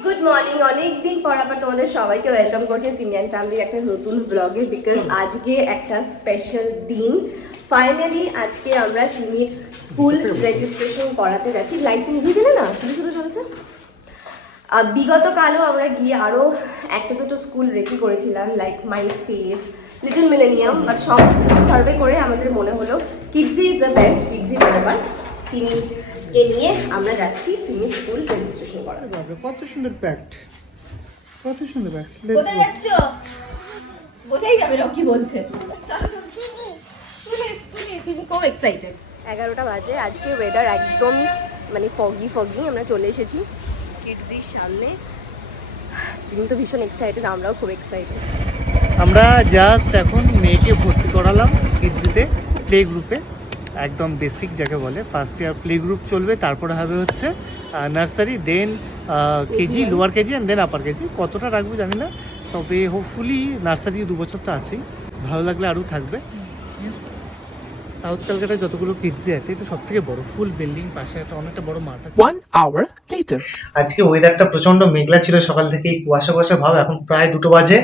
Good morning, অনেকদিন পর আবার তোমাদের সবাইকে ওয়েলকাম করছি সিমিয়ান ফ্যামিলির একটা নতুন ব্লগে। বিকজ আজকে একটা স্পেশাল দিন। ফাইনালি আজকে আমরা সিমির স্কুল রেজিস্ট্রেশন করাতে যাচ্ছি। লাইটটা নিভিয়ে দিলে না, শুধু শুধু চলছে। বিগত কালও আমরা গিয়ে আরও একটা দুটো স্কুল রেডি করেছিলাম, like my space, little millennium, but সমস্ত কিছু সার্ভে করে আমাদের মনে হলো Kidzee is the best. Kidzee বরাবর সিমিকে নিয়ে আমরা যাচ্ছি সিমি স্কুল রেজিস্ট্রেশন করাতে। কত সুন্দর প্যাক্ট, কত সুন্দর প্যাক্ট। কোথায় যাচ্ছ? বোঝাই যাবে রকি বলছে। চলো চলো, সিমি খুব এক্সাইটেড। 11টা বাজে, আজকে ওয়েদার একদমই মানে ফগি। আমরা চলে এসেছি কিডজির সামনে। সিমি তো ভীষণ এক্সাইটেড, আমরাও খুব এক্সাইটেড। আমরা জাস্ট এখন মেয়েকে ভর্তি করালাম কিডজিতে, প্লে গ্রুপে, একদম বেসিক যাকে বলে। ফার্স্ট ইয়ার প্লে গ্রুপ চলবে, তারপরে হবে হচ্ছে nursery, then KG, lower KG and then upper KG. কতটা রাখবো জানি না, তবে হোপফুলি নার্সারি 2 বছর তো আছেই, ভালো লাগলে আরও থাকবে। সাউথ কলকাতায় যতগুলো কিডজি আছে এটা সব থেকে বড়, ফুল বিল্ডিং, পাশে একটা অনেকটা বড় মাঠ আছে। 1 hour later. আজকে ওয়েদারটা প্রচন্ড মেঘলা ছিল, সকাল থেকে কুয়াশা কুয়াশা ভাব। এখন প্রায় 2টো বাজে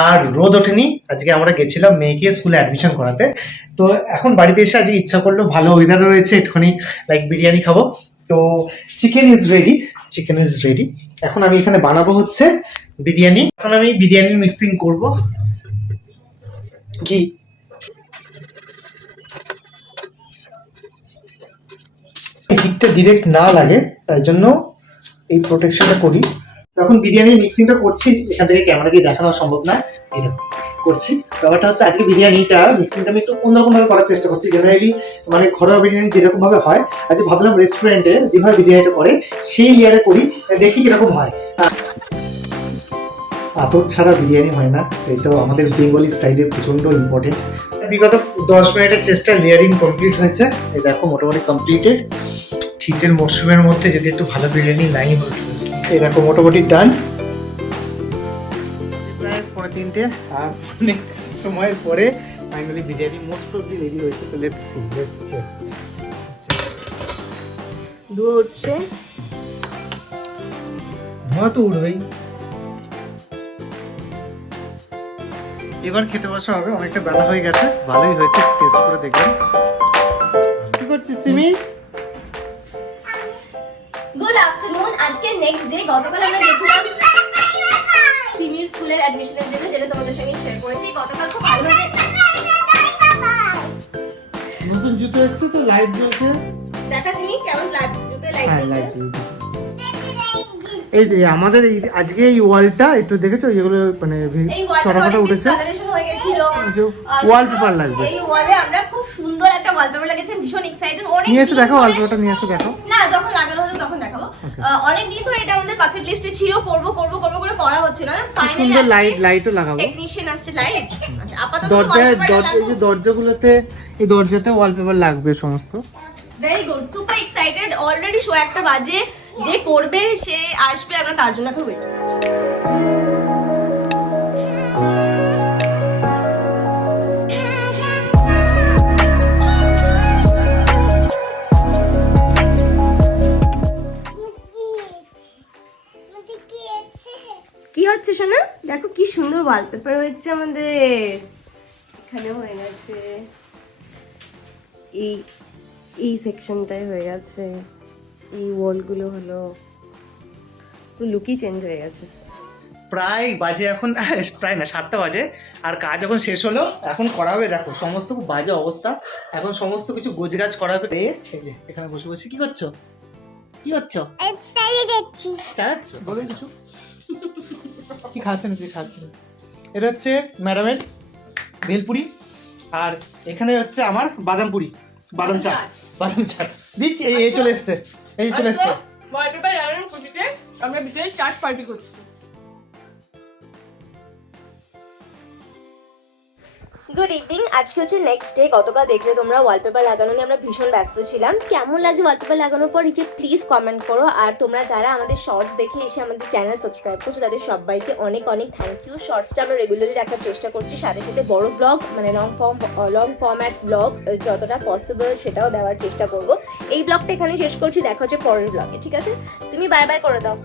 আর রোদ ওঠেনি। আজকে আমরা গেছিলাম মেয়েকে স্কুলে অ্যাডমিশন করাতে। তো এখন বাড়িতে এসে আজকে ইচ্ছা করলো, ভালো ওয়েদার রয়েছে, একটুখানি লাইক বিরিয়ানি খাবো। তো চিকেন ইজ রেডি। এখন আমি এখানে বানাবো হচ্ছে বিরিয়ানি। এখন আমি বিরিয়ানি মিক্সিং করব। কি হিটটা ডিরেক্ট না লাগে, তাই জন্য এই প্রোটেকশনটা করি। যখন বিরিয়ানি মিক্সিংটা করছি, এখান থেকে ক্যামেরা দিয়ে দেখানো সম্ভব না, এটা করছি। ব্যাপারটা হচ্ছে আজকে বিরিয়ানিটা মিক্সিংটা আমি একটু অন্যরকম ভাবে করার চেষ্টা করছি। জেনারেলি মানে ঘরোয়া বিরিয়ানি যেরকম ভাবে হয়, আজকে ভাবলাম রেস্টুরেন্টে যেভাবে বিরিয়ানিটা করে সেই লেয়ারে করি, দেখি কিরকম হয়। আতর ছাড়া বিরিয়ানি হয় না, এটাও আমাদের বেঙ্গলি স্টাইলে প্রচন্ড ইম্পর্টেন্ট। বিগত 10 মিনিটের চেষ্টা লেয়ারিং কমপ্লিট হয়েছে, এই দেখো মোটামুটি কমপ্লিটেড। শীতের মরশুমের মধ্যে যদি একটু ভালো বিরিয়ানি নাই হতো। এই দেখো মোটামুটি ডান, প্রায় 3:30 আর অনেক সময়ের পরে finally biryani most probably ready হয়েছে। তো লেটস সি। ধোঁয়া উঠছে, ধোঁয়া তো উঠবেই। এবার খেতে বসা হবে, অনেকটা বেলা হয়ে গেছে। ভালোই হয়েছে, টেস্ট করে দেখবেন। কি করছিস সিমি? Good afternoon. আজকে নেক্সট ডে। গতকাল আমরা গেছিলাম সিমির স্কুলের অ্যাডমিশনের জন্য, যেটা তোমাদের সঙ্গে শেয়ার করেছি। গতকাল খুব ভালো হয়েছে। নতুন জুতো এসেছে তো, লাইট জ্বলছে। দেখা সিমি কেমন জুতোয় লাইট হ্যাঁ, জ্বলছে। লাইট জ্বলছে। এই যে আমাদের আজকে এই ওয়ালটা একটু দেখেছো, যেগুলো মানে চড়াফাটা উঠেছে, কালারেশন হয়ে গেছিল। ওয়ালপেপার লাগবে। এই ওয়ালে আমরা খুব সুন্দর একটা ওয়ালপেপার লাগিয়েছি, ভীষণ এক্সাইটেড। অনেক নিয়ে এসে দেখো, ওয়ালপেপারটা নিয়ে এসে দেখো। না, যখন লাগানো হবে তখন দেখাবো। অনেক দিন ধরে এটা আমাদের বাকেট লিস্টে ছিল, করব করে করা হচ্ছিল না। ফাইনালি সুন্দর লাইটও লাগাবো। টেকনিশিয়ান আসছে, লাইট। আচ্ছা, আপাতত দরজাগুলোতে, এই দরজাতে ওয়ালপেপার লাগবে সমস্ত। Very good, super excited. Already show 1টা বাজে। যে করবে সে আসবে, আমরা তার জন্য এখন ওয়েট করছি। কি হচ্ছে শোনা? দেখো কি সুন্দর ওয়ালপেপার হয়েছে আমাদের। এখানে হয়ে গেছে, এই সেকশনটাই হয়ে গেছে, এই ওয়ালগুলো হলো, লুকই চেঞ্জ হয়ে গেছে। প্রায় বাজে এখন, প্রায় না 7টা বাজে, আর কাজ যখন শেষ হলো এখন করা হবে। দেখো সমস্ত খুব বাজে অবস্থা, এখন সমস্ত কিছু গোছগাছ করা হবে। এই যে এখানে বসে কি করছো? চালাচ্ছ? বলে কিছু কি খাচ্ছেন? এটা হচ্ছে ম্যাডামের ভেলপুরি, আর এখানে হচ্ছে আমার বাদাম চা দিচ্ছি। এই চলে এসছে। আমরা ভিতরে চাট পার্টি করছি। Good evening. আজকে হচ্ছে নেক্সট ডে। গতকাল দেখলে তোমরা ওয়ালপেপার লাগানো নিয়ে আমরা ভীষণ ব্যস্ত ছিলাম। কেমন লাগছে ওয়ালপেপার লাগানোর পর নিচে প্লিজ কমেন্ট করো। আর তোমরা যারা আমাদের শর্টস দেখে এসে আমাদের চ্যানেল সাবস্ক্রাইব করছো, তাদের সবাইকে অনেক থ্যাংক ইউ। শর্টসটা আমরা রেগুলারলি রাখার চেষ্টা করছি, সাথে সাথে বড় ব্লগ মানে লং ফরম্যাট ব্লগ যতটা পসিবল সেটাও দেওয়ার চেষ্টা করবো। এই ব্লগটা এখানে শেষ করছি, দেখা হচ্ছে পরের ব্লগে, ঠিক আছে? তুমি বাই বাই করে দাও।